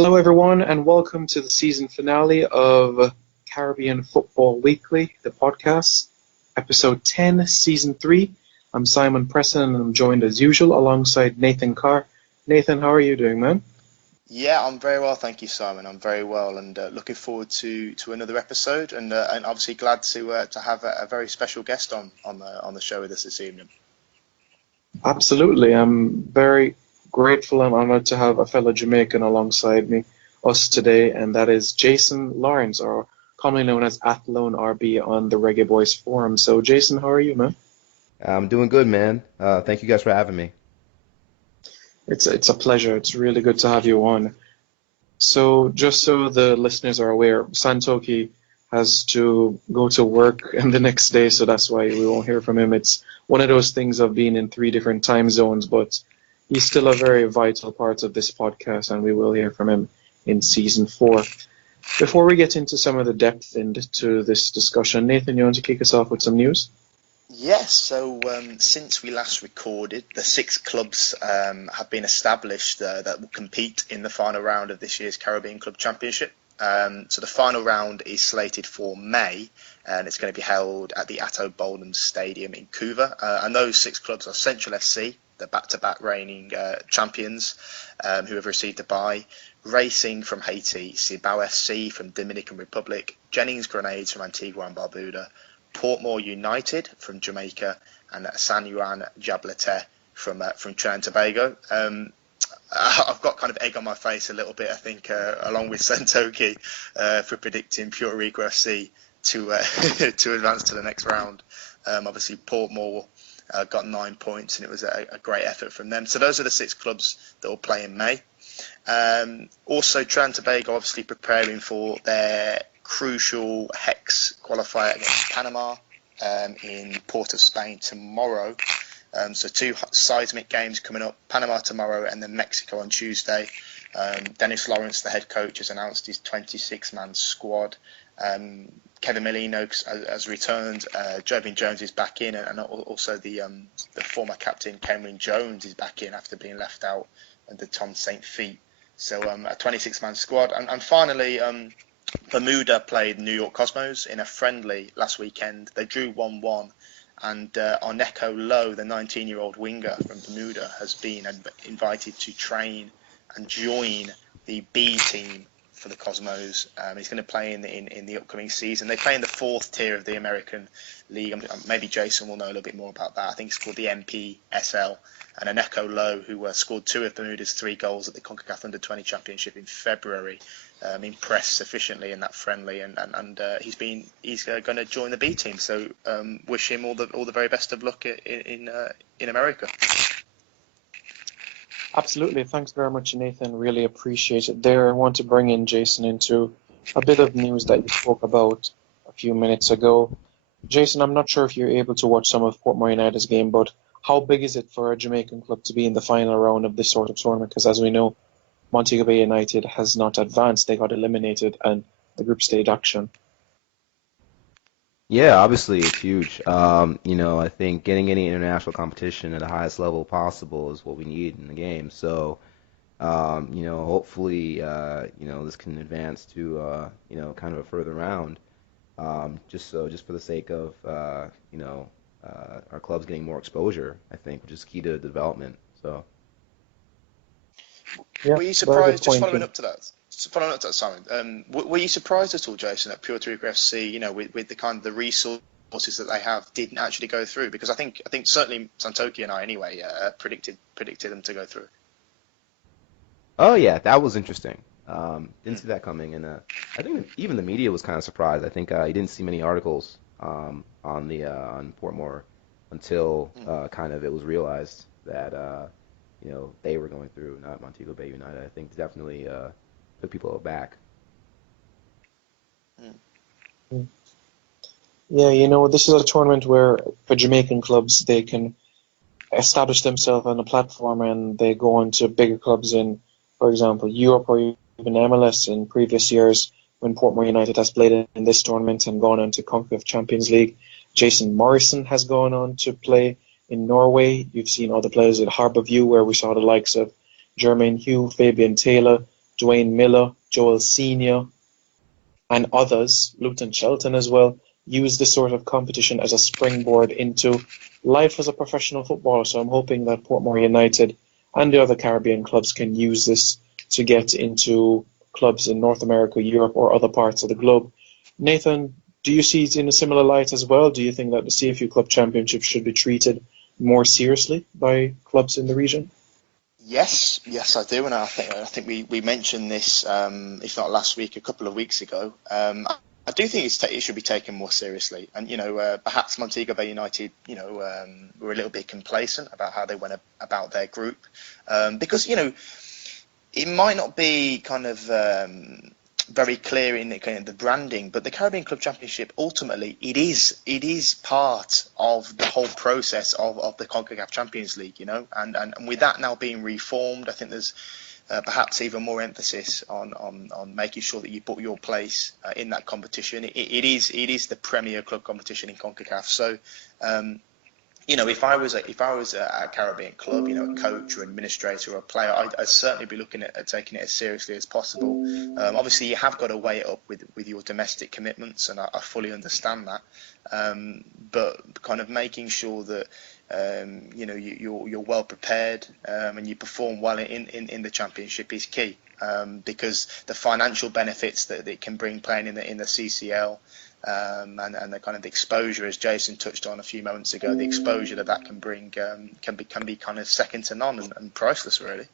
Hello, everyone, and welcome to the season finale of Caribbean Football Weekly, the podcast, episode 10, season 3. I'm Simon Preston, and I'm joined as usual alongside Nathan Carr. Nathan, how are you doing, man? Yeah, I'm very well, thank you, Simon. I'm very well, and looking forward to another episode, and obviously glad to have a very special guest on the show with us this evening. Absolutely. I'm very grateful and honored to have a fellow Jamaican alongside us today, and that is Jason Lawrence, or commonly known as Athlone RB on the Reggae Boys forum. So, Jason, how are you, man? I'm doing good, man. Thank you guys for having me. It's a pleasure. It's really good to have you on. So, just so the listeners are aware, Santoki has to go to work and the next day, so that's why we won't hear from him. It's one of those things of being in 3 different time zones, but he's still a very vital part of this podcast, and we will hear from him in season 4. Before we get into some of the depth into this discussion, Nathan, you want to kick us off with some news? Yes, so since we last recorded, the 6 clubs have been established that will compete in the final round of this year's Caribbean Club Championship. So the final round is slated for May, and it's going to be held at the Atto Boldon Stadium in Couva. And those 6 clubs are Central FC, the back-to-back reigning champions, who have received a bye, Racing from Haiti, Cibao FC from Dominican Republic, Jennings Grenades from Antigua and Barbuda, Portmore United from Jamaica, and San Juan Jablete from Trinidad and Tobago. I've got kind of egg on my face a little bit, I think, along with Santoki, for predicting Puerto Rico FC to advance to the next round. Obviously, Portmore got 9 points, and it was a great effort from them. So those are the 6 clubs that will play in May. Also, Trinidad and Tobago obviously preparing for their crucial Hex qualifier against Panama in Port of Spain tomorrow. So 2 seismic games coming up, Panama tomorrow and then Mexico on Tuesday. Dennis Lawrence, the head coach, has announced his 26-man squad. Kevin Molino has returned. Jovin Jones is back in, and also the former captain Cameron Jones is back in after being left out under Tom St. Feet. So a 26-man squad. And finally, Bermuda played New York Cosmos in a friendly last weekend. They drew 1-1. And Oneko Lowe, the 19-year-old winger from Bermuda, has been invited to train and join the B team for the Cosmos. He's going to play in the upcoming season. They play in the 4th tier of the American League. Maybe Jason will know a little bit more about that. I think it's called the MPSL. And Oneko Lowe, who scored 2 of Bermuda's 3 goals at the CONCACAF Under-20 Championship in February, impressed sufficiently in that friendly, and he's going to join the B team. So wish him all the very best of luck in America. Absolutely. Thanks very much, Nathan. Really appreciate it there. I want to bring in Jason into a bit of news that you spoke about a few minutes ago. Jason, I'm not sure if you're able to watch some of Portmore United's game, but how big is it for a Jamaican club to be in the final round of this sort of tournament? Because as we know, Montego Bay United has not advanced. They got eliminated in the group stage action. Yeah, obviously it's huge. I think getting any international competition at the highest level possible is what we need in the game. So, hopefully, this can advance to, kind of a further round. Just for the sake of, our clubs getting more exposure, I think, which is key to development. So. Yeah, Were you surprised, just following up to that, Simon, were you surprised at all, Jason, that Puerto Rico FC, with the kind of the resources that they have, didn't actually go through? Because I think certainly Santoki and I, anyway, predicted them to go through. Oh yeah, that was interesting. Didn't see that coming, and I think even the media was kind of surprised. I think you didn't see many articles on Portmore until kind of it was realized that they were going through, not Montego Bay United. I think definitely took people aback. Yeah, this is a tournament where for Jamaican clubs, they can establish themselves on a platform and they go on to bigger clubs in, for example, Europe or even MLS in previous years when Portmore United has played in this tournament and gone on to CONCACAF Champions League. Jason Morrison has gone on to play in Norway. You've seen other players at Harbourview where we saw the likes of Jermaine Hugh, Fabian Taylor, Dwayne Miller, Joel Senior, and others, Luton Shelton as well, use this sort of competition as a springboard into life as a professional footballer. So I'm hoping that Portmore United and the other Caribbean clubs can use this to get into clubs in North America, Europe, or other parts of the globe. Nathan, do you see it in a similar light as well? Do you think that the CFU Club Championship should be treated more seriously by clubs in the region? Yes, I do, and I think we mentioned this, if not last week, a couple of weeks ago. I do think it should be taken more seriously, and perhaps Montego Bay United, were a little bit complacent about how they went about their group, because it might not be kind of very clear in the branding, but the Caribbean Club Championship, ultimately, it is part of the whole process of the CONCACAF Champions League, and with that now being reformed, I think there's perhaps even more emphasis on making sure that you put your place in that competition. It is the premier club competition in CONCACAF. So, if I was a Caribbean club, a coach or administrator or a player, I'd certainly be looking at taking it as seriously as possible. Obviously, you have got to weigh it up with your domestic commitments, and I fully understand that. But kind of making sure that you're well prepared and you perform well in the championship is key, because the financial benefits that it can bring playing in the CCL. And the kind of exposure, as Jason touched on a few moments ago, the exposure that can bring can be kind of second to none and priceless, really.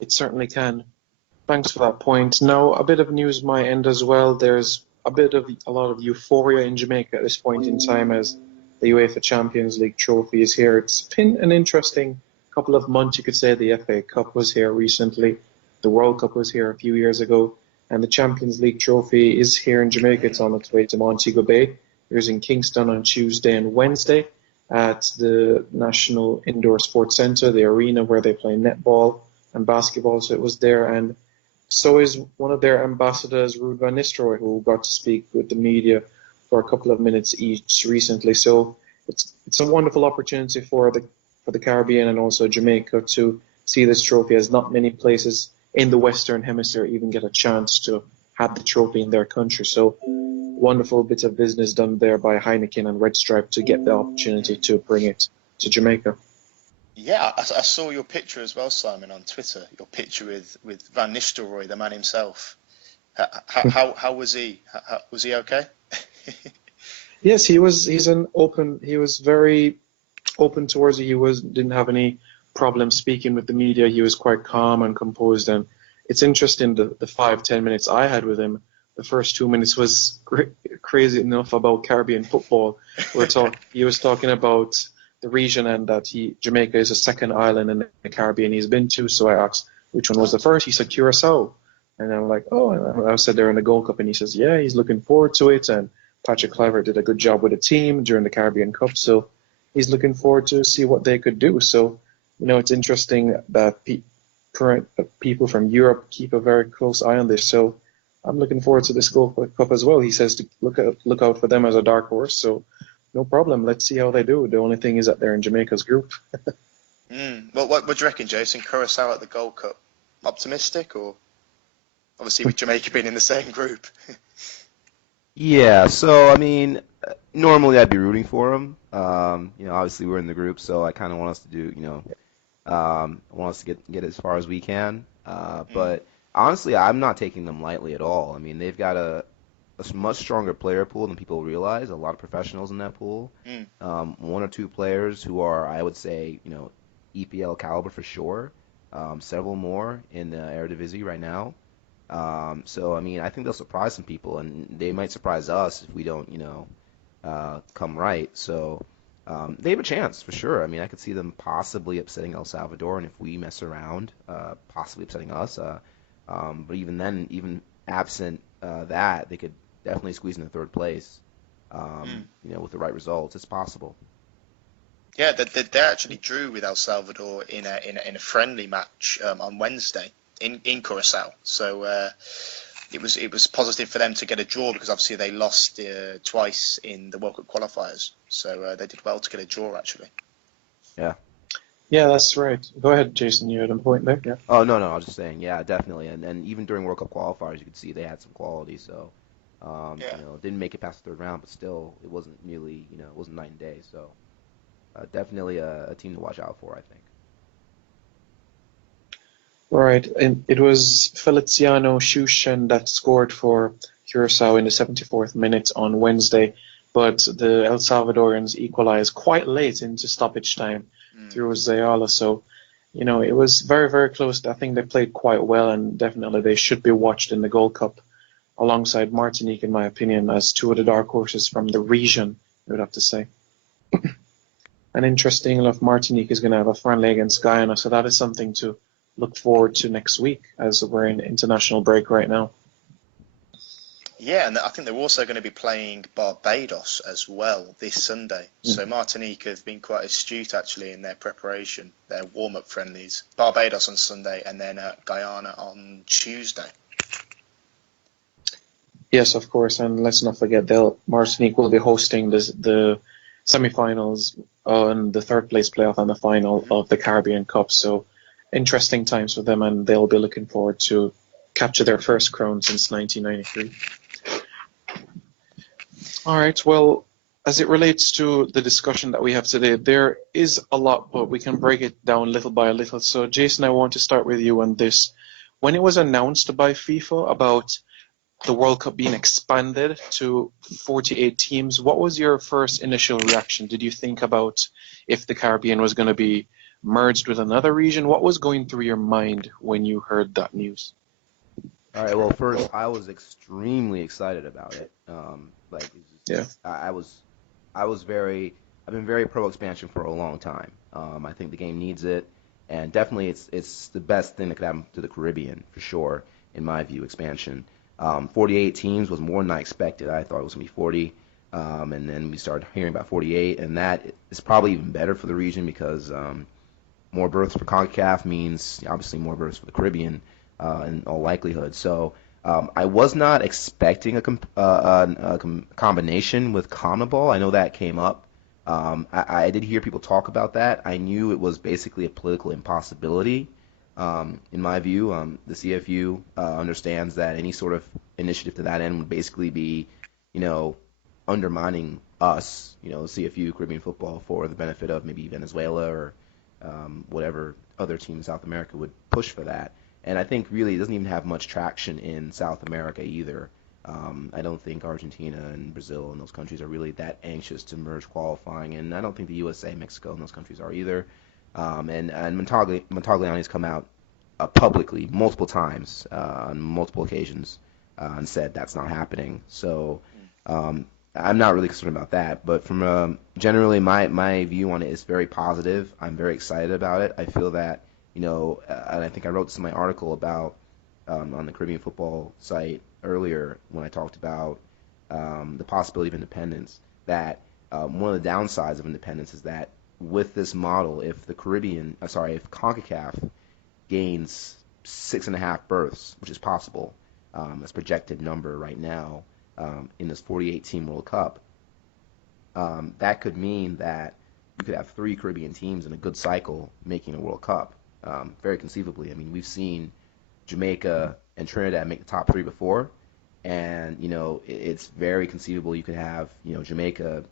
It certainly can. Thanks for that point. Now, a bit of news my end as well. There's a lot of euphoria in Jamaica at this point in time as the UEFA Champions League trophy is here. It's been an interesting couple of months, you could say. The FA Cup was here recently. The World Cup was here a few years ago. And the Champions League trophy is here in Jamaica. It's on its way to Montego Bay. It's in Kingston on Tuesday and Wednesday at the National Indoor Sports Centre, the arena where they play netball and basketball. So it was there. And so is one of their ambassadors, Ruud van Nistelrooy, who got to speak with the media for a couple of minutes each recently. So it's a wonderful opportunity for the Caribbean and also Jamaica to see this trophy, as not many places in the Western Hemisphere even get a chance to have the trophy in their country. So wonderful bit of business done there by Heineken and Red Stripe to get the opportunity to bring it to Jamaica. Yeah, I saw your picture as well, Simon, on Twitter. Your picture with Van Nistelrooy, the man himself. How was he? Was he okay? Yes, he was. He was very open towards it. Didn't have any problem speaking with the media. He was quite calm and composed, and it's interesting the 5-10 minutes I had with him. The first 2 minutes was crazy enough about Caribbean football. He was talking about the region and that Jamaica is the second island in the Caribbean he's been to. So I asked which one was the first. He said Curacao, and I'm like, oh. And I said they're in the Gold Cup, and he says, yeah, he's looking forward to it. And Patrick Kluivert did a good job with the team during the Caribbean Cup, so he's looking forward to see what they could do. So it's interesting that current people from Europe keep a very close eye on this. So I'm looking forward to this Gold Cup as well. He says to look out for them as a dark horse. So no problem. Let's see how they do. The only thing is that they're in Jamaica's group. Well, what do you reckon, Jason? Curacao at the Gold Cup? Optimistic, or obviously with Jamaica being in the same group? Yeah, so I mean, normally I'd be rooting for them. Obviously we're in the group, so I kind of want us to do, want us to get as far as we can. But honestly, I'm not taking them lightly at all. I mean, they've got a much stronger player pool than people realize. A lot of professionals in that pool. One or two players who are, I would say, EPL caliber for sure. Several more in the Eredivisie right now. So I mean, I think they'll surprise some people, and they might surprise us if we don't, come right. So they have a chance for sure. I mean, I could see them possibly upsetting El Salvador, and if we mess around, possibly upsetting us. But even then, even absent that, they could definitely squeeze into third place. With the right results, it's possible. Yeah, they actually drew with El Salvador in a friendly match on Wednesday in Curacao. So it was positive for them to get a draw, because obviously they lost twice in the World Cup qualifiers. So they did well to get a draw, actually. Yeah. Yeah, that's right. Go ahead, Jason. You had a point there. Yeah. Oh, no, I was just saying, yeah, definitely. And even during World Cup qualifiers, you could see they had some quality. So, Yeah. didn't make it past the third round, but still, it wasn't really, it wasn't night and day. So, definitely a team to watch out for, I think. Right, and it was Feliciano Shushan that scored for Curacao in the 74th minute on Wednesday, but the El Salvadorians equalized quite late into stoppage time Mm. through Zayala. So, it was very, very close. I think they played quite well, and definitely they should be watched in the Gold Cup alongside Martinique, in my opinion, as two of the dark horses from the region, I would have to say. And interesting enough, Martinique is going to have a friendly against Guyana, so that is something to look forward to next week as we're in international break right now. Yeah, and I think they're also going to be playing Barbados as well this Sunday. So Martinique have been quite astute actually in their preparation, their warm-up friendlies. Barbados on Sunday and then Guyana on Tuesday. Yes, of course, and let's not forget Martinique will be hosting the semi-finals and the third place playoff and the final of the Caribbean Cup. So interesting times for them, and they'll be looking forward to capture their first crown since 1993. All right, well, as it relates to the discussion that we have today, there is a lot, but we can break it down little by little. So, Jason, I want to start with you on this. When it was announced by FIFA about the World Cup being expanded to 48 teams, what was your first initial reaction? Did you think about if the Caribbean was going to be merged with another region? What was going through your mind when you heard that news? All right. Well, first, I was extremely excited about it. Yeah. I was very, I've been very pro expansion for a long time. I think the game needs it, and definitely it's the best thing that could happen to the Caribbean for sure, in my view. Expansion. 48 teams was more than I expected. I thought it was gonna be 40, and then we started hearing about 48, and that is probably even better for the region because more berths for CONCACAF means obviously more berths for the Caribbean in all likelihood. So I was not expecting a combination with CONMEBOL. I know that came up. I did hear people talk about that. I knew it was basically a political impossibility. In my view, the CFU understands that any sort of initiative to that end would basically be, undermining us, CFU, Caribbean football, for the benefit of maybe Venezuela or whatever other team in South America would push for that. And I think really it doesn't even have much traction in South America either. I don't think Argentina and Brazil and those countries are really that anxious to merge qualifying, and I don't think the USA, Mexico, and those countries are either. And Montagliani's come out publicly multiple times on multiple occasions and said that's not happening. So I'm not really concerned about that. But from generally my view on it is very positive. I'm very excited about it. I feel that and I think I wrote this in my article about on the Caribbean football site earlier when I talked about the possibility of independence. That one of the downsides of independence is that with this model, if if CONCACAF gains 6.5 berths, which is possible, as projected number right now in this 48-team World Cup, that could mean that you could have 3 Caribbean teams in a good cycle making a World Cup. Very conceivably. I mean, we've seen Jamaica and Trinidad make the top 3 before, and it's very conceivable you could have Jamaica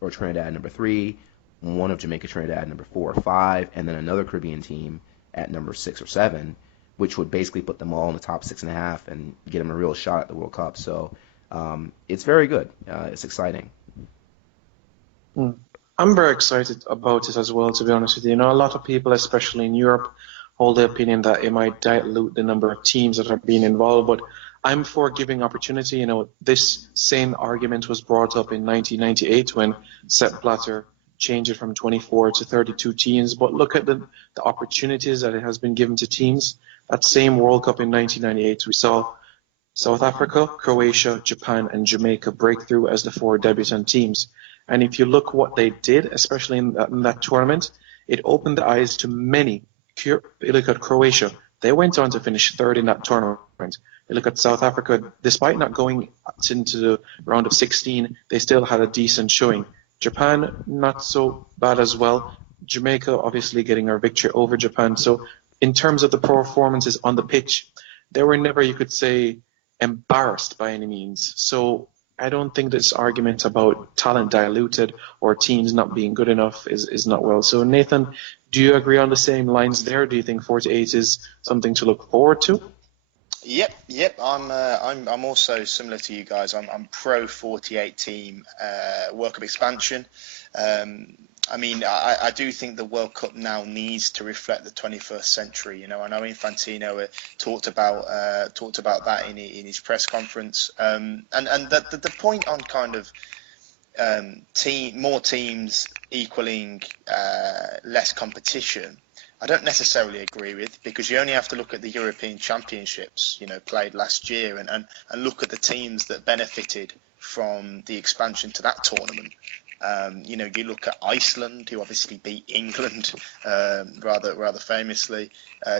or Trinidad number 3, one of Jamaica, Trinidad number 4 or 5, and then another Caribbean team at number 6 or 7, which would basically put them all in the top 6.5 and get them a real shot at the World Cup. So it's very good. It's exciting. I'm very excited about it as well, to be honest with you. A lot of people, especially in Europe, hold the opinion that it might dilute the number of teams that are being involved, but I'm for giving opportunity. This same argument was brought up in 1998 when Sepp Blatter changed it from 24 to 32 teams, but look at the opportunities that it has been given to teams. That same World Cup in 1998, we saw South Africa, Croatia, Japan, and Jamaica break through as the 4 debutant teams. And if you look what they did, especially in that tournament, it opened the eyes to many. You look at Croatia, they went on to finish 3rd in that tournament. You look at South Africa, despite not going into the round of 16, they still had a decent showing. Japan, not so bad as well. Jamaica obviously getting our victory over Japan. So in terms of the performances on the pitch, they were never, you could say, embarrassed by any means. So I don't think this argument about talent diluted or teams not being good enough is not well. So Nathan, do you agree on the same lines there? Do you think 48 is something to look forward to? Yep. I'm also similar to you guys. I'm pro 48 team World Cup expansion. I mean, I do think the World Cup now needs to reflect the 21st century. You know, I know Infantino talked about that in his press conference. And the point on kind of more teams equaling less competition, I don't necessarily agree with, because you only have to look at the European Championships, you know, played last year, and look at the teams that benefited from the expansion to that tournament. You know, you look at Iceland, who obviously beat England rather famously.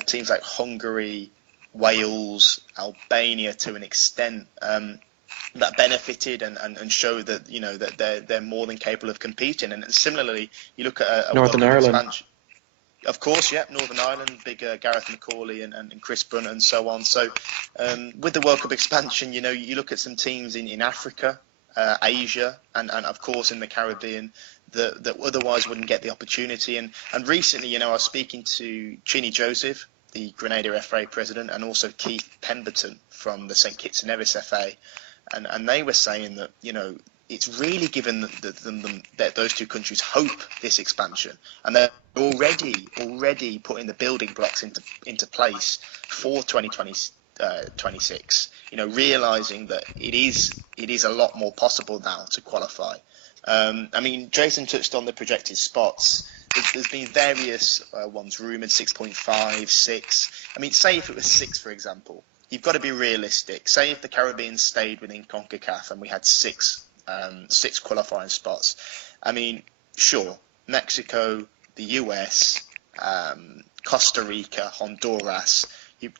Teams like Hungary, Wales, Albania, to an extent, that benefited and show that, you know, that they're more than capable of competing. And similarly, you look at a Northern Ireland. expansion. Of course, yeah, Northern Ireland, big Gareth McCauley and Chris Brunt and so on. So with the World Cup expansion, you know, you look at some teams in Africa, Asia, and of course in the Caribbean that otherwise wouldn't get the opportunity. And recently, you know, I was speaking to Chini Joseph, the Grenada FA president, and also Keith Pemberton from the St Kitts and Nevis FA, and they were saying that, you know, it's really given those two countries hope, this expansion, and they're already putting the building blocks into place for 2026. You know, realizing that it is a lot more possible now to qualify. I mean, Jason touched on the projected spots. There's been various ones rumored, 6.5, 6. I mean, say if it was 6, for example, you've got to be realistic. Say if the Caribbean stayed within CONCACAF and we had 6 qualifying spots. I mean, sure, Mexico, the US, Costa Rica, Honduras,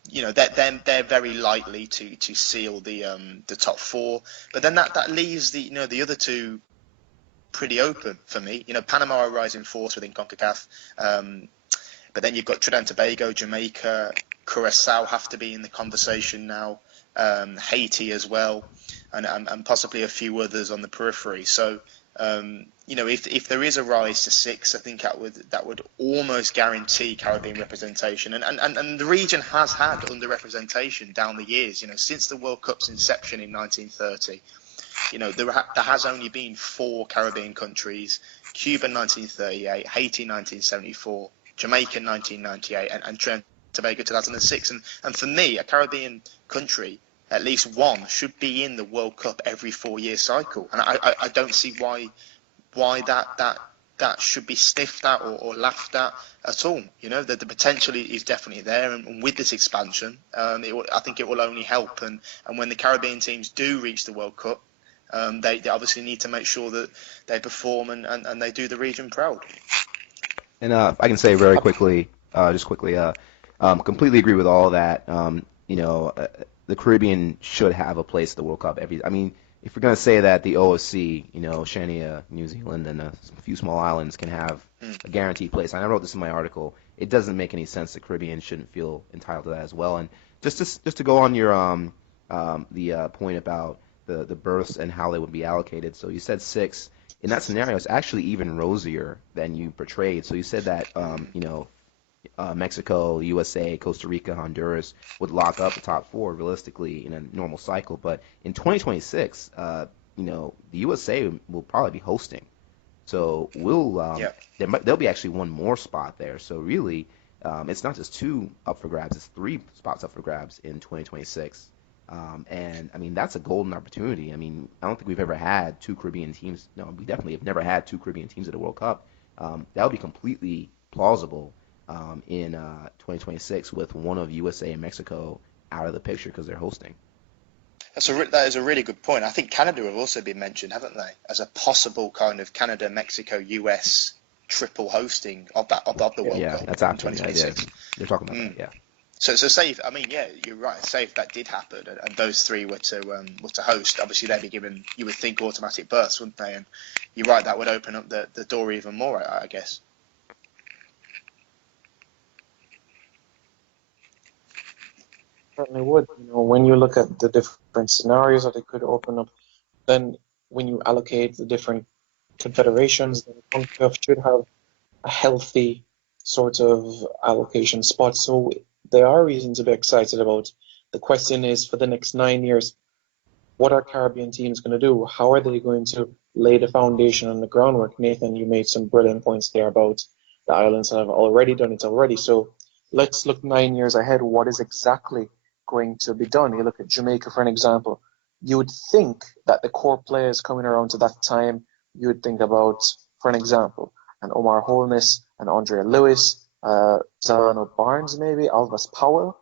you know, they're very likely to seal the top 4. But then that leaves the other two pretty open for me. You know, Panama are rising force within CONCACAF, but then you've got Trinidad and Tobago, Jamaica, Curacao have to be in the conversation now, Haiti as well, and possibly a few others on the periphery. So, you know, if there is a rise to 6, I think that would almost guarantee Caribbean representation. And the region has had underrepresentation down the years. You know, since the World Cup's inception in 1930, you know, there has only been 4 Caribbean countries: Cuba in 1938, Haiti in 1974, Jamaica in 1998, and Trinidad and Tobago 2006. And for me, a Caribbean country, at least one, should be in the World Cup every 4-year cycle. And I don't see why that should be sniffed at or laughed at all. You know, the potential is definitely there, and with this expansion, I think it will only help. And when the Caribbean teams do reach the World Cup, they obviously need to make sure that they perform and they do the region proud. And I can say very quickly, completely agree with all of that. You know, the Caribbean should have a place at the World Cup. I mean, if we're going to say that the OSC, you know, Oceania, New Zealand, and a few small islands can have a guaranteed place, and I wrote this in my article, it doesn't make any sense the Caribbean shouldn't feel entitled to that as well. And just to go on your the point about the berths and how they would be allocated. So you said 6. In that scenario, it's actually even rosier than you portrayed. So you said that you know, Mexico, USA, Costa Rica, Honduras would lock up the top 4 realistically in a normal cycle. But in 2026, you know, the USA will probably be hosting. So there'll be actually one more spot there. So really, it's not just 2 up for grabs; it's 3 spots up for grabs in 2026. And I mean, that's a golden opportunity. I mean, I don't think we've ever had 2 Caribbean teams. No, we definitely have never had 2 Caribbean teams at a World Cup. That would be completely plausible in 2026 with one of USA and Mexico out of the picture because they're hosting. That is a really good point. I think Canada have also been mentioned, haven't they, as a possible kind of Canada, Mexico, US triple hosting of the World Cup. Yeah, that's happening. 2026. They're talking about that. Yeah. So say if, I mean, yeah, you're right. Say if that did happen and those 3 were to host, obviously they'd be given, you would think, automatic berths, wouldn't they? And you're right, that would open up the door even more, I guess. certainly would. When you look at the different scenarios that it could open up, then when you allocate the different confederations, then CONCACAF should have a healthy sort of allocation spot. So there are reasons to be excited about. The question is for the next 9 years, what are Caribbean teams going to do? How are they going to lay the foundation and the groundwork? Nathan, you made some brilliant points there about the islands have already done it already. So let's look 9 years ahead. What is exactly going to be done? You look at Jamaica for an example. You would think that the core players coming around to that time, you would think about, for an example, an Omar Holness, an Andre Lewis, Zalano Barnes maybe, Alvis Powell,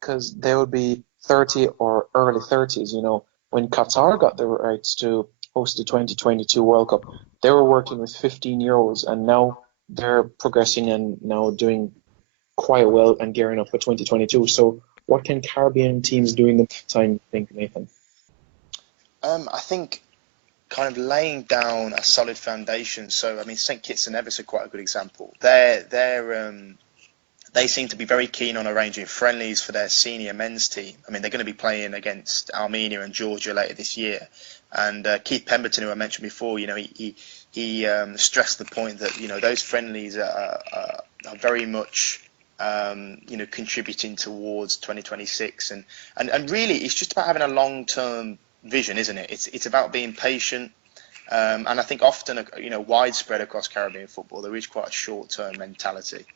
because they would be 30 or early 30s. When Qatar got the rights to host the 2022 World Cup, they were working with 15-year-olds, and now they're progressing and now doing quite well and gearing up for 2022. So what can Caribbean teams do in the time, you think, Nathan? I think kind of laying down a solid foundation. So, I mean, St. Kitts and Nevis are quite a good example. They seem to be very keen on arranging friendlies for their senior men's team. I mean, they're going to be playing against Armenia and Georgia later this year. And Keith Pemberton, who I mentioned before, he stressed the point that, those friendlies are very much, contributing towards 2026. And really, it's just about having a long-term vision, isn't it? It's about being patient. And I think often, widespread across Caribbean football, there is quite a short-term mentality.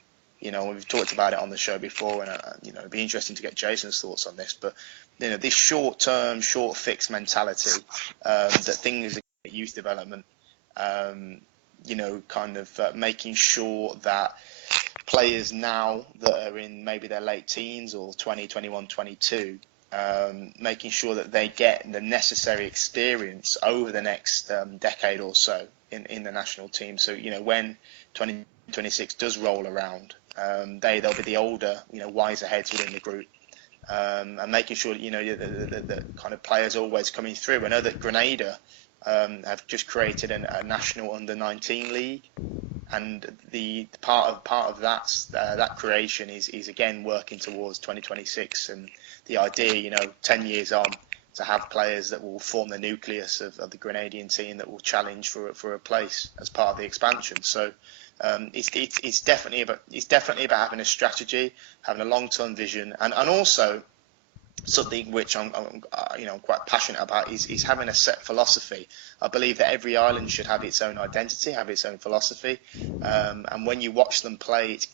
We've talked about it on the show before, and it'd be interesting to get Jason's thoughts on this. But this short-term, short-fix mentality, that things like youth development, making sure that players now that are in maybe their late teens or 20, 21, 22, making sure that they get the necessary experience over the next decade or so in the national team. So when 2026 does roll around, they'll be the older, wiser heads within the group, and making sure the kind of players always coming through. I know that Grenada have just created a national under-19 league, and the part of that creation is again working towards 2026, and the idea, 10 years on, to have players that will form the nucleus of the Grenadian team that will challenge for a place as part of the expansion. So it's definitely about having a strategy, having a long-term vision, and also something which I'm quite passionate about is having a set philosophy. I believe that every island should have its own identity, have its own philosophy, and when you watch them play, it's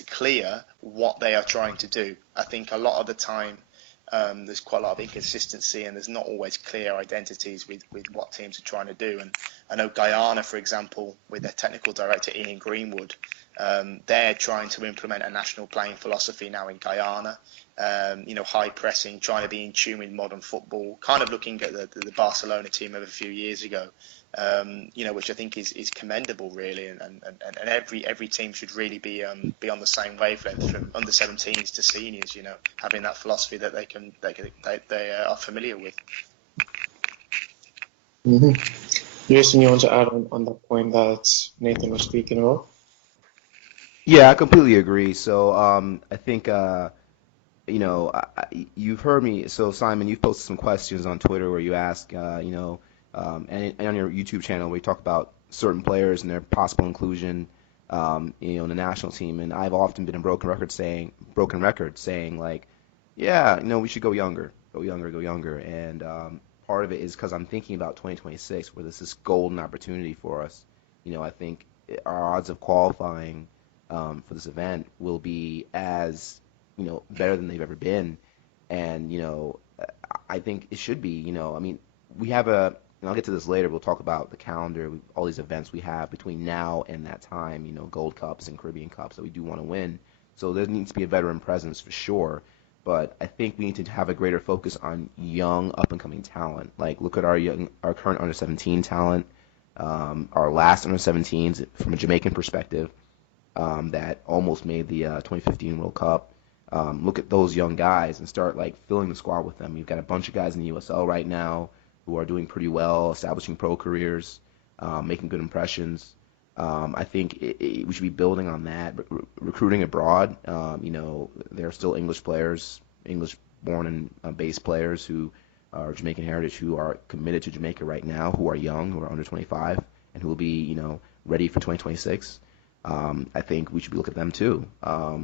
clear what they are trying to do. I think a lot of the time there's quite a lot of inconsistency, and there's not always clear identities with what teams are trying to do. And I know Guyana, for example, with their technical director Ian Greenwood, they're trying to implement a national playing philosophy now in Guyana. High pressing, trying to be in tune with modern football, kind of looking at the Barcelona team of a few years ago, which I think is commendable, really, and every team should really be on the same wavelength, from under 17s to seniors, having that philosophy that they are familiar with. Mm-hmm. Jason, you want to add on that point that Nathan was speaking about? Yeah, I completely agree. So I think you've heard me. So Simon, you've posted some questions on Twitter where you ask, and on your YouTube channel where you talk about certain players and their possible inclusion, in the national team. And I've often been a broken record saying like, yeah, we should go younger. And part of it is because I'm thinking about 2026, where there's this golden opportunity for us. I think our odds of qualifying for this event will be as better than they've ever been, and I think it should be. I mean, we have and I'll get to this later. We'll talk about the calendar, all these events we have between now and that time. Gold Cups and Caribbean Cups that we do want to win. So there needs to be a veteran presence for sure. But I think we need to have a greater focus on young, up-and-coming talent. Like, look at our current under-17 talent, our last under-17s from a Jamaican perspective, that almost made the 2015 World Cup. Look at those young guys and start filling the squad with them. You've got a bunch of guys in the USL right now who are doing pretty well, establishing pro careers, making good impressions. I think we should be building on that, recruiting abroad. There are still English players, English-born and based players who are Jamaican heritage who are committed to Jamaica right now, who are young, who are under 25, and who will be, ready for 2026. I think we should be looking at them too. A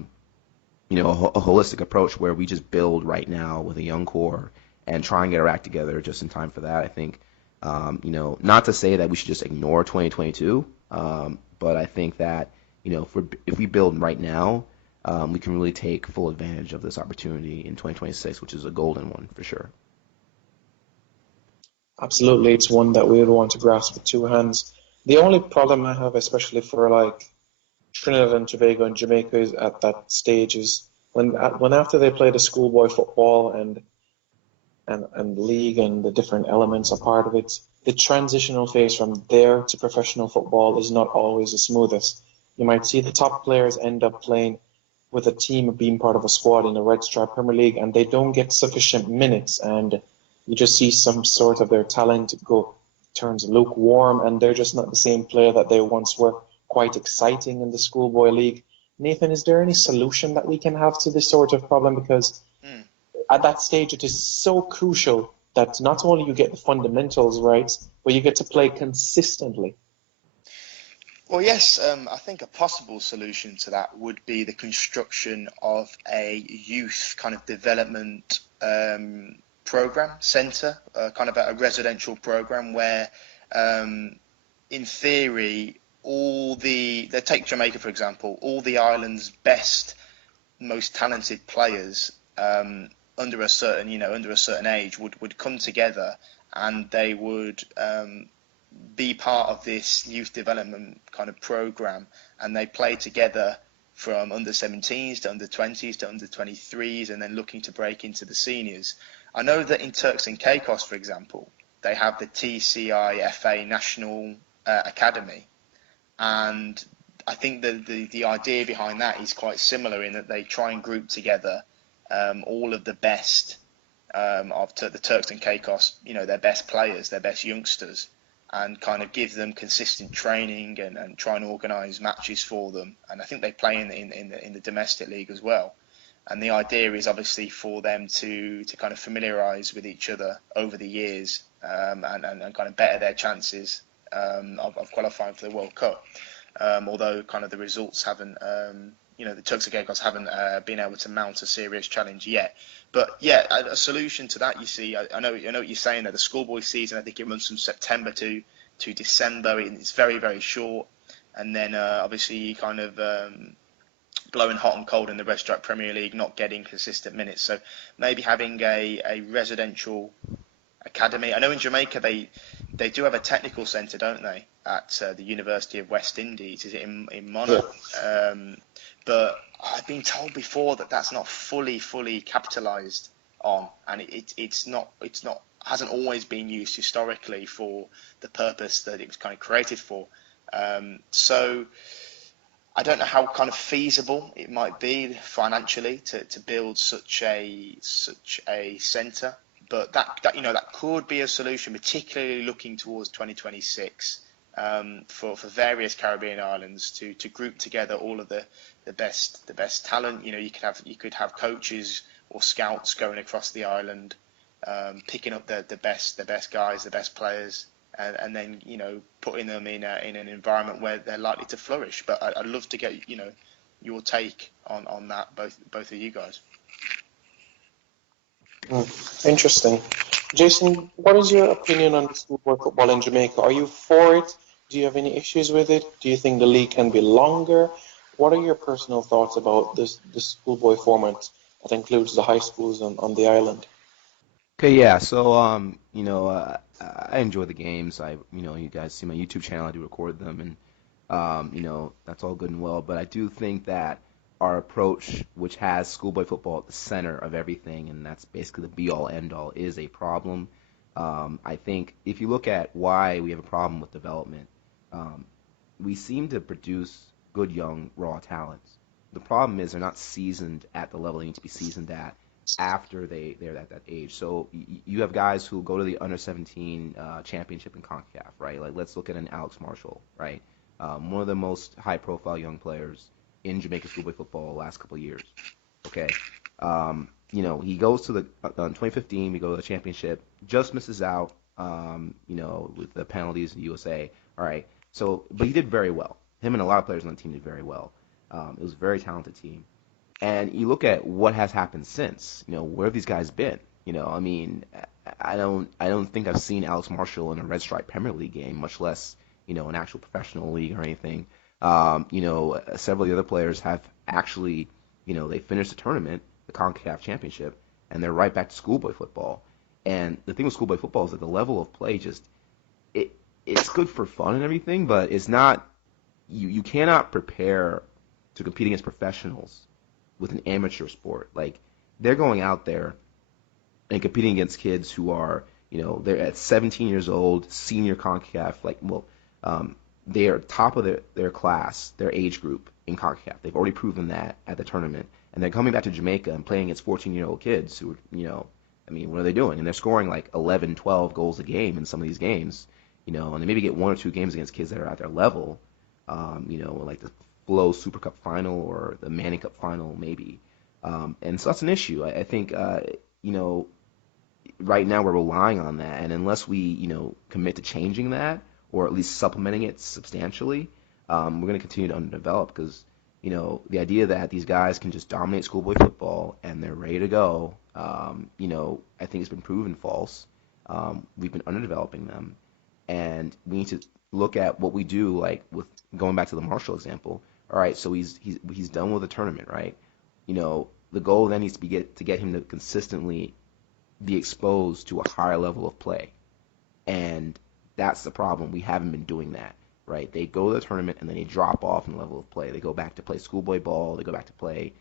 holistic approach where we just build right now with a young core and try and get our act together just in time for that. I think, not to say that we should just ignore 2022, but I think that, if we build right now, we can really take full advantage of this opportunity in 2026, which is a golden one for sure. Absolutely, it's one that we would want to grasp with two hands. The only problem I have, especially for like Trinidad and Tobago and Jamaica is at that stage is when after they play the schoolboy football and league and the different elements are part of it, the transitional phase from there to professional football is not always the smoothest. You might see the top players end up playing with a team being part of a squad in the Red Stripe Premier League and they don't get sufficient minutes and you just see some sort of their talent go turns lukewarm and they're just not the same player that they once were. Quite exciting in the schoolboy league. Nathan, is there any solution that we can have to this sort of problem? Because at that stage it is so crucial that not only you get the fundamentals right, but you get to play consistently. Well, yes, I think a possible solution to that would be the construction of a youth kind of development program centre, kind of a residential program where, in theory, take Jamaica for example, all the island's best, most talented players under a certain age would come together and they would be part of this youth development kind of program and they play together from under 17s to under 20s to under 23s and then looking to break into the seniors. I know that in Turks and Caicos, for example, they have the TCIFA National Academy. And I think the idea behind that is quite similar in that they try and group together all of the best of the Turks and Caicos, their best players, their best youngsters, and kind of give them consistent training and try and organise matches for them. And I think they play in the domestic league as well. And the idea is obviously for them to kind of familiarise with each other over the years and kind of better their chances of qualifying for the World Cup, although kind of the results haven't, the Turks and Caicos haven't been able to mount a serious challenge yet. But yeah, a solution to that, you see, I know what you're saying there. The schoolboy season, I think it runs from September to December. It's very, very short, and then obviously you kind of blowing hot and cold in the Red Stripe Premier League, not getting consistent minutes. So maybe having a residential academy. I know in Jamaica they do have a technical centre, don't they, at the University of West Indies? Is it in Monarch? Yeah. But I've been told before that that's not fully capitalised on, and it's not hasn't always been used historically for the purpose that it was kind of created for. So I don't know how kind of feasible it might be financially to build such a centre. But that could be a solution, particularly looking towards 2026, for various Caribbean islands to group together all of the best talent. You could have coaches or scouts going across the island, picking up the best guys, the best players, and then putting them in an environment where they're likely to flourish. But I'd love to get your take on that, both of you guys. Interesting. Jason, what is your opinion on schoolboy football in Jamaica? Are you for it? Do you have any issues with it? Do you think the league can be longer? What are your personal thoughts about this schoolboy format that includes the high schools on the island? Okay, yeah. So, I enjoy the games. You guys see my YouTube channel. I do record them, and that's all good and well. But I do think that our approach, which has schoolboy football at the center of everything, and that's basically the be-all, end-all, is a problem. I think if you look at why we have a problem with development, we seem to produce good young raw talents. The problem is they're not seasoned at the level they need to be seasoned at after they're at that age. So you have guys who go to the under 17 championship in CONCACAF, right? Like let's look at an Alex Marshall, right? one of the most high-profile young players in Jamaica schoolboy football the last couple of years. Okay, he goes to the 2015. We go to the championship, just misses out. With the penalties in the USA. All right, so but he did very well. Him and a lot of players on the team did very well. It was a very talented team. And you look at what has happened since. Where have these guys been? I mean, I don't think I've seen Alex Marshall in a Red Stripe Premier League game, much less an actual professional league or anything. Several of the other players have actually, they finished the tournament, the CONCACAF Championship, and they're right back to schoolboy football. And the thing with schoolboy football is that the level of play it's good for fun and everything, but it's not. You cannot prepare to compete against professionals with an amateur sport. Like, they're going out there and competing against kids who are, they're at 17 years old, senior CONCACAF, they are top of their class, their age group in CONCACAF. They've already proven that at the tournament. And they're coming back to Jamaica and playing against 14-year-old kids who, what are they doing? And they're scoring like 11, 12 goals a game in some of these games, and they maybe get one or two games against kids that are at their level, like the Flow Super Cup final or the Manning Cup final maybe. And so that's an issue. I think, right now we're relying on that, and unless we, commit to changing that or at least supplementing it substantially, we're going to continue to underdevelop because, the idea that these guys can just dominate schoolboy football and they're ready to go, I think it's been proven false. We've been underdeveloping them, and we need to look at what we do, like with going back to the Marshall example. All right, so he's done with the tournament, right? The goal then needs to be to get him to consistently be exposed to a higher level of play, and that's the problem. We haven't been doing that, right? They go to the tournament and then they drop off in the level of play. They go back to play schoolboy ball. They go back to play,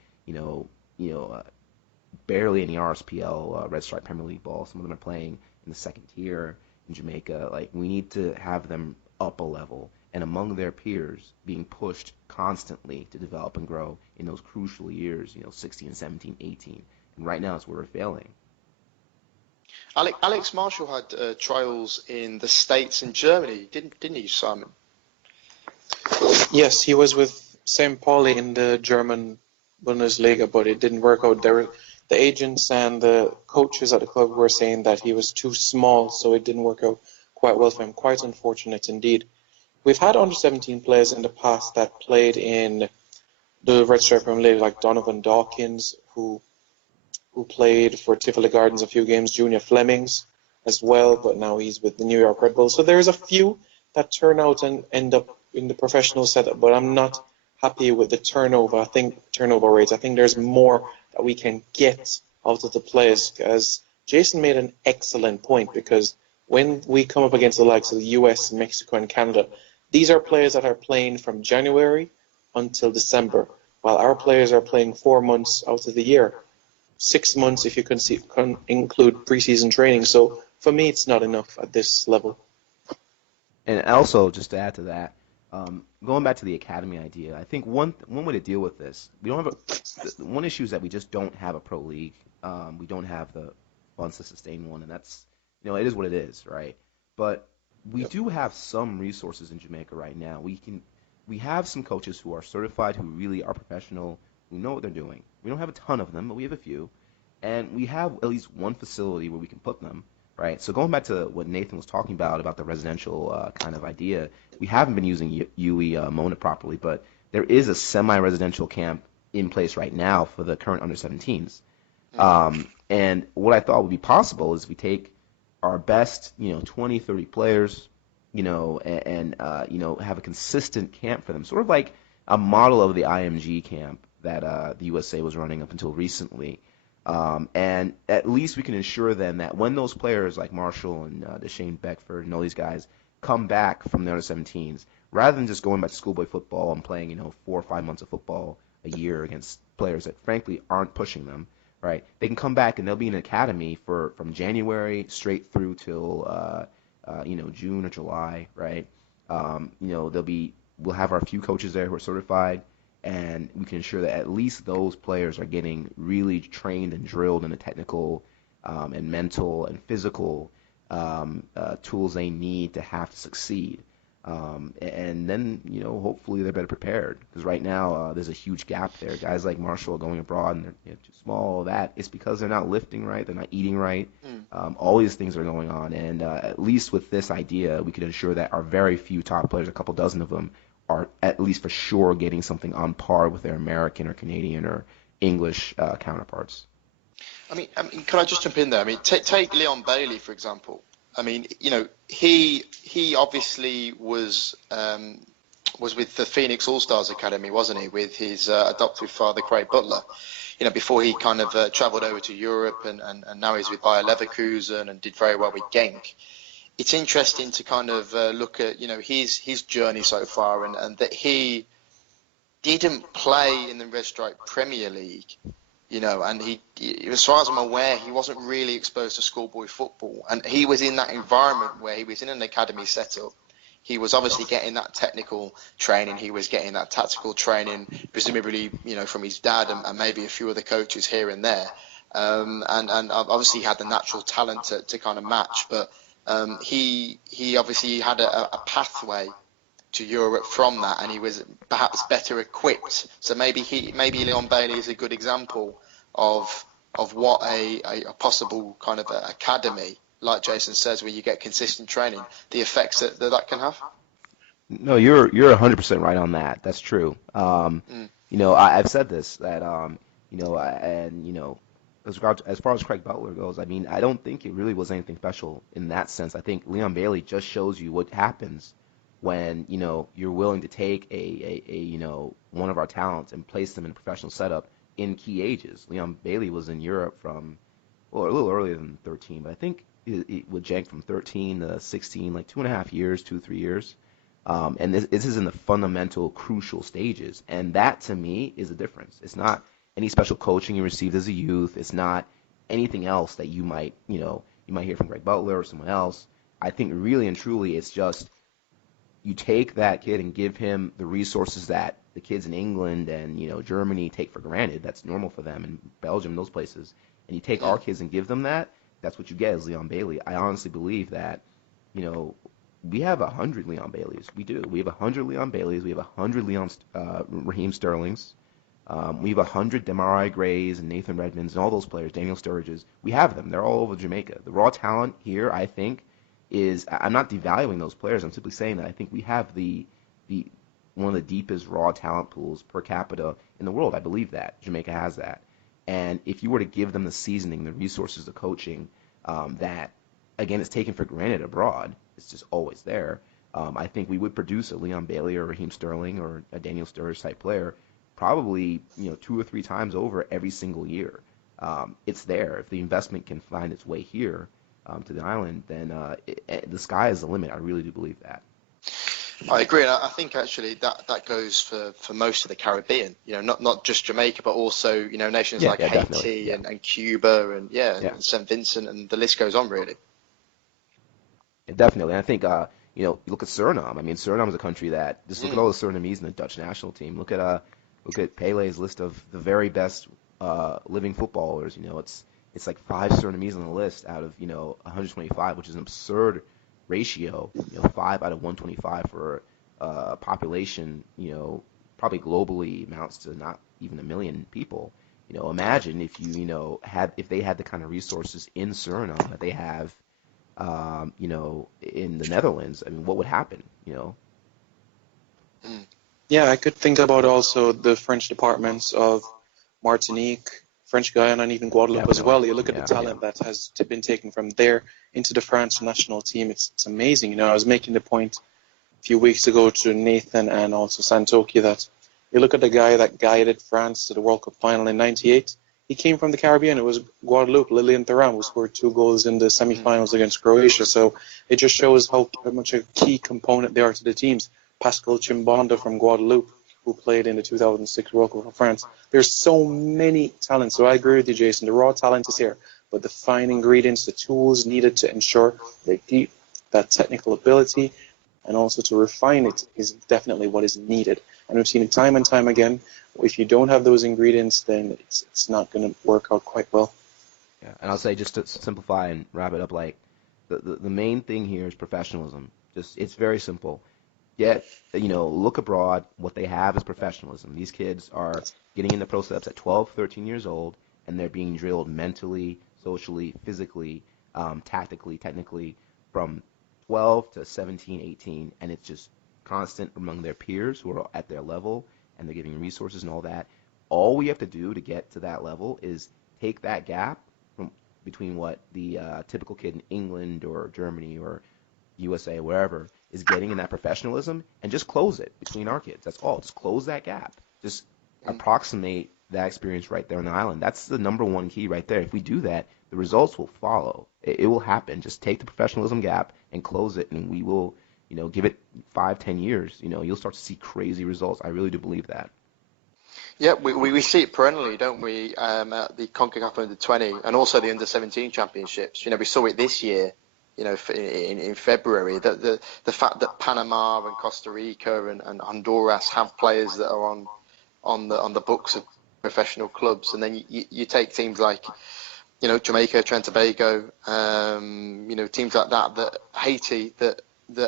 barely any RSPL, Red Stripe Premier League ball. Some of them are playing in the second tier in Jamaica. Like, we need to have them up a level and among their peers being pushed constantly to develop and grow in those crucial years, 16, 17, 18. And right now it's where we're failing. Alex Marshall had trials in the States and Germany, didn't he, Simon? Yes, he was with St. Pauli in the German Bundesliga, but it didn't work out. The agents and the coaches at the club were saying that he was too small, so it didn't work out quite well for him. Quite unfortunate indeed. We've had under-17 players in the past that played in the Red Stripe Premier League, like Donovan Dawkins, who played for Tivoli Gardens a few games, Junior Flemings as well, but now he's with the New York Red Bulls. So there's a few that turn out and end up in the professional setup, but I'm not happy with the turnover rates. I think there's more that we can get out of the players, as Jason made an excellent point, because when we come up against the likes of the US, Mexico, and Canada, these are players that are playing from January until December, while our players are playing 4 months out of the year. 6 months if you can include preseason training. So for me, it's not enough at this level. And also, just to add to that, going back to the academy idea, I think one way to deal with this, we don't have one issue is that we just don't have a pro league. We don't have the funds to sustain one, and that's, it is what it is, right? But we do have some resources in Jamaica right now. We have some coaches who are certified, who really are professional, who know what they're doing. We don't have a ton of them, but we have a few. And we have at least one facility where we can put them, right? So going back to what Nathan was talking about the residential kind of idea, we haven't been using UE Mona properly, but there is a semi-residential camp in place right now for the current under-17s. And what I thought would be possible is we take our best, 20, 30 players, and have a consistent camp for them, sort of like a model of the IMG camp that the USA was running up until recently. And at least we can ensure then that when those players like Marshall and Deshane Beckford and all these guys come back from the under-17s, rather than just going back to schoolboy football and playing, 4 or 5 months of football a year against players that frankly aren't pushing them, right? They can come back and they'll be in an academy from January straight through till June or July, right? We'll have our few coaches there who are certified, and we can ensure that at least those players are getting really trained and drilled in the technical and mental and physical tools they need to have to succeed. And then, hopefully they're better prepared. Because right now, there's a huge gap there. Guys like Marshall are going abroad and they're too small. All that it's because they're not lifting right, they're not eating right. All these things are going on. And at least with this idea, we could ensure that our very few top players, a couple dozen of them, are at least for sure getting something on par with their American or Canadian or English counterparts. I mean, can I just jump in there? I mean, take Leon Bailey, for example. I mean, he obviously was with the Phoenix All-Stars Academy, wasn't he, with his adoptive father, Craig Butler, before he kind of travelled over to Europe, and now he's with Bayer Leverkusen and did very well with Genk. It's interesting to kind of look at, his journey so far, and that he didn't play in the Red Stripe Premier League. And he, as far as I'm aware, he wasn't really exposed to schoolboy football. And he was in that environment where he was in an academy setup. He was obviously getting that technical training. He was getting that tactical training, presumably, from his dad and maybe a few other coaches here and there. And obviously he had the natural talent to kind of match. But he obviously had a pathway to Europe from that, and he was perhaps better equipped. So maybe Leon Bailey is a good example of what a possible kind of academy, like Jason says, where you get consistent training, the effects that can have. No, you're 100% right on that. That's true. I've said this that as far as Craig Butler goes, I mean, I don't think it really was anything special in that sense. I think Leon Bailey just shows you what happens when you're willing to take a one of our talents and place them in a professional setup in key ages. Leon Bailey was in Europe from a little earlier than 13, but I think it would jank from 13 to 16, like 2.5 years, 2-3 years. And this is in the fundamental, crucial stages, and that to me is a difference. It's not any special coaching you received as a youth. It's not anything else that you might hear from Greg Butler or someone else. I think really and truly, it's just you take that kid and give him the resources that the kids in England and Germany take for granted. That's normal for them, in Belgium, those places. And you take our kids and give them that. That's what you get as Leon Bailey. I honestly believe that we have 100 Leon Baileys. We do. We have 100 Leon Baileys. We have 100 Raheem Sterlings. We have 100 Demarai Grays and Nathan Redmonds and all those players, Daniel Sturridges. We have them. They're all over Jamaica. The raw talent here, I think, I'm not devaluing those players. I'm simply saying that I think we have the one of the deepest raw talent pools per capita in the world. I believe that Jamaica has that. And if you were to give them the seasoning, the resources, the coaching, that again is taken for granted abroad, it's just always there. I think we would produce a Leon Bailey or Raheem Sterling or a Daniel Sturridge type player probably 2 or 3 times over every single year. It's there. If the investment can find its way here to the island, then the sky is the limit. I really do believe that. I agree. And I think actually that goes for most of the Caribbean, not just Jamaica, but also, nations like Haiti and Cuba and St. Vincent, and the list goes on, really. Yeah, definitely. And I think, you look at Suriname. I mean, Suriname is a country that, just look at all the Surinamese in the Dutch national team. Look at Pele's list of the very best living footballers. It's like 5 Surinamese on the list out of 125, which is an absurd ratio. 5 out of 125 for a population probably globally amounts to not even 1 million people. Imagine if if they had the kind of resources in Suriname that they have in the Netherlands. I mean, what would happen? Yeah, I could think about also the French departments of Martinique, French Guyana, and even Guadeloupe as well. You look at the talent that has been taken from there into the French national team. It's amazing. I was making the point a few weeks ago to Nathan and also Santoki that you look at the guy that guided France to the World Cup final in '98. He came from the Caribbean. It was Guadeloupe, Lilian Thuram, who scored 2 goals in the semi-finals against Croatia. So it just shows how much a key component they are to the teams. Pascal Chimbonda from Guadeloupe, who played in the 2006 World Cup for France. There's so many talents. So I agree with you, Jason. The raw talent is here, but the fine ingredients, the tools needed to ensure they keep that technical ability and also to refine it is definitely what is needed. And we've seen it time and time again. If you don't have those ingredients, then it's not going to work out quite well. Yeah, and I'll say, just to simplify and wrap it up, like the main thing here is professionalism. It's very simple. look abroad. What they have is professionalism. These kids are getting into pro steps at 12, 13 years old, and they're being drilled mentally, socially, physically, tactically, technically from 12 to 17, 18, and it's just constant among their peers who are at their level, and they're giving resources and all that. All we have to do to get to that level is take that gap from between what the typical kid in England or Germany or USA, wherever, is getting in that professionalism and just close it between our kids. That's all. Just close that gap. Just approximate that experience right there on the island. That's the number one key right there. If we do that, the results will follow. It will happen. Just take the professionalism gap and close it, and we will, give it 5, 10 years. You'll start to see crazy results. I really do believe that. Yeah, we see it perennially, don't we? At the CONCACAF Under-20 and also the Under-17 Championships. We saw it this year. In February, the fact that Panama and Costa Rica and Honduras have players that are on the books of professional clubs, and then you take teams like Jamaica, Trinidad and Tobago, teams like that Haiti that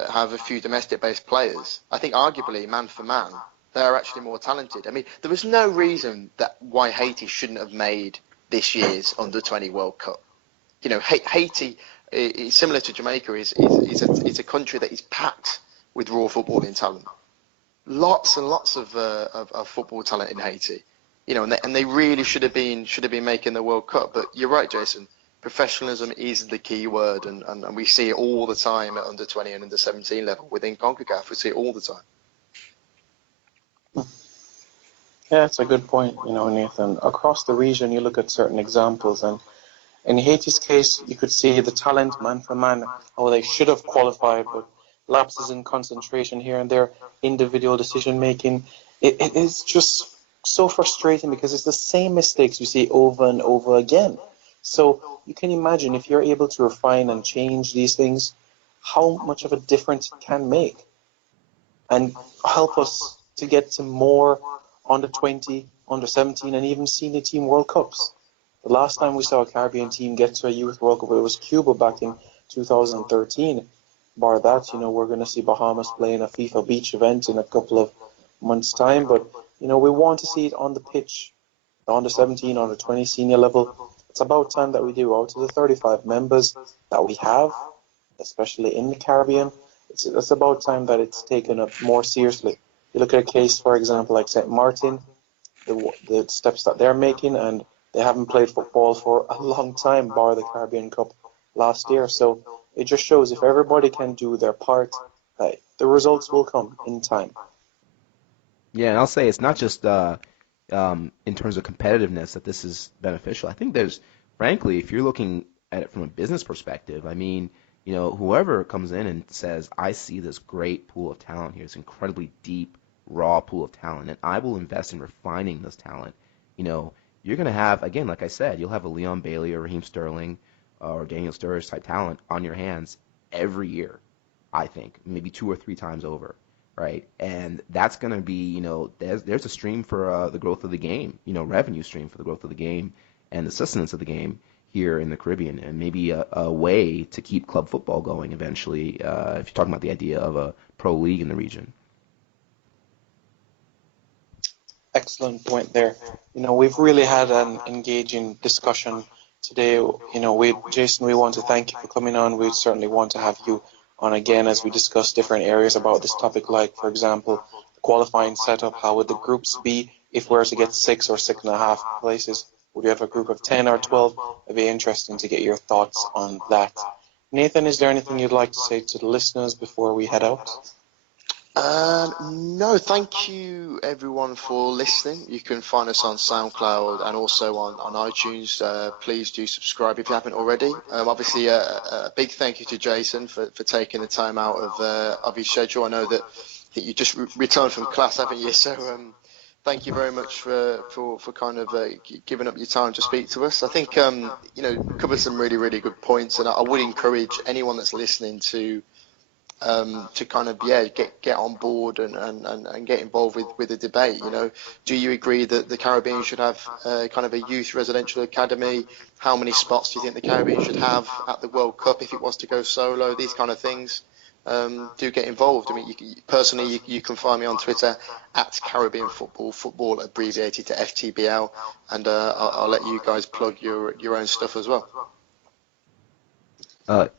have a few domestic-based players. I think arguably man for man, they are actually more talented. I mean, there was no reason why Haiti shouldn't have made this year's Under-20 World Cup. Haiti, similar to Jamaica, is a country that is packed with raw footballing talent. Lots and lots of football talent in Haiti, and they really should have been making the World Cup. But you're right, Jason. Professionalism is the key word, and we see it all the time at Under-20 and Under-17 level within CONCACAF. We see it all the time. Yeah, it's a good point, Nathan. Across the region, you look at certain examples, and in Haiti's case, you could see the talent, man for man, how they should have qualified, but lapses in concentration here and there, individual decision making. It is just so frustrating because it's the same mistakes you see over and over again. So you can imagine if you're able to refine and change these things, how much of a difference it can make and help us to get to more Under-20, Under-17, and even senior team World Cups. The last time we saw a Caribbean team get to a Youth World Cup, it was Cuba back in 2013. Bar that, we're going to see Bahamas playing a FIFA beach event in a couple of months' time. But, we want to see it on the pitch, the Under-17, Under-20 senior level. It's about time that we do. Out of the 35 members that we have, especially in the Caribbean, it's about time that it's taken up more seriously. You look at a case, for example, like St. Martin, the steps that they're making, and they haven't played football for a long time, bar the Caribbean Cup last year. So it just shows if everybody can do their part, the results will come in time. Yeah, and I'll say it's not just in terms of competitiveness that this is beneficial. I think frankly, if you're looking at it from a business perspective, I mean, whoever comes in and says, I see this great pool of talent here, this incredibly deep, raw pool of talent, and I will invest in refining this talent, you're going to have, again, like I said, you'll have a Leon Bailey or Raheem Sterling or Daniel Sturridge type talent on your hands every year, I think, maybe 2 or 3 times over, right? And that's going to be, there's a stream for the growth of the game, revenue stream for the growth of the game and the sustenance of the game here in the Caribbean, and maybe a way to keep club football going eventually, if you're talking about the idea of a pro league in the region. Excellent point there. We've really had an engaging discussion today. Jason, we want to thank you for coming on. We certainly want to have you on again as we discuss different areas about this topic, like, for example, the qualifying setup. How would the groups be if we were to get 6 or 6.5 places? Would you have a group of 10 or 12? It'd be interesting to get your thoughts on that. Nathan, is there anything you'd like to say to the listeners before we head out? No, thank you everyone for listening. You can find us on SoundCloud and also on iTunes. Please do subscribe if you haven't already. Obviously, a big thank you to Jason for taking the time out of his schedule. I know that you just returned from class, haven't you? So thank you very much for kind of giving up your time to speak to us. I think covered some really, really good points, and I would encourage anyone that's listening to kind of get on board and get involved with the debate. Do you agree that the Caribbean should have kind of a youth residential academy? How many spots do you think the Caribbean should have at the World Cup if it was to go solo? These kind of things. do get involved. I mean, personally, you can find me on Twitter at Caribbean Football abbreviated to FTBL, and I'll let you guys plug your own stuff as well.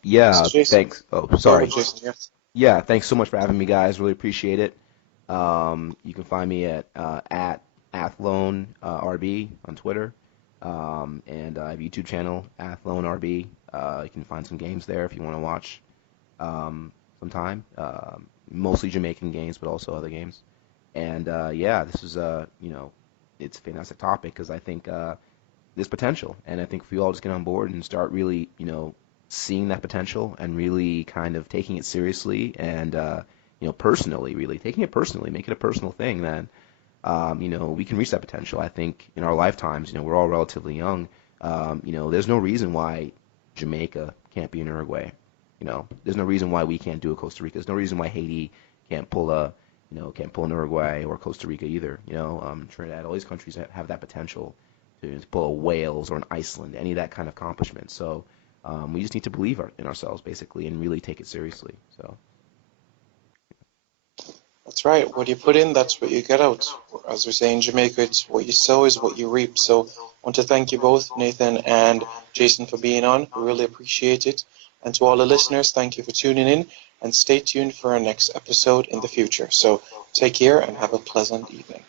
Yeah, Jason, thanks. Oh, go sorry. with Jason, yes. Yeah, thanks so much for having me, guys. Really appreciate it. You can find me at AthloneRB on Twitter, and I have a YouTube channel, AthloneRB. You can find some games there if you want to watch sometime. Mostly Jamaican games, but also other games. And yeah, this is it's a fantastic topic because I think there's potential, and I think if we all just get on board and start really, seeing that potential and really kind of taking it seriously and personally, really taking it personally, make it a personal thing, then we can reach that potential. I think in our lifetimes, we're all relatively young. There's no reason why Jamaica can't be in Uruguay. There's no reason why we can't do a Costa Rica. There's no reason why Haiti can't pull an Uruguay or Costa Rica either. Trinidad, all these countries have that potential to pull a Wales or an Iceland, any of that kind of accomplishment. So we just need to believe in ourselves, basically, and really take it seriously. So. That's right. What you put in, that's what you get out. As we say in Jamaica, it's what you sow is what you reap. So I want to thank you both, Nathan and Jason, for being on. We really appreciate it. And to all the listeners, thank you for tuning in, and stay tuned for our next episode in the future. So take care and have a pleasant evening.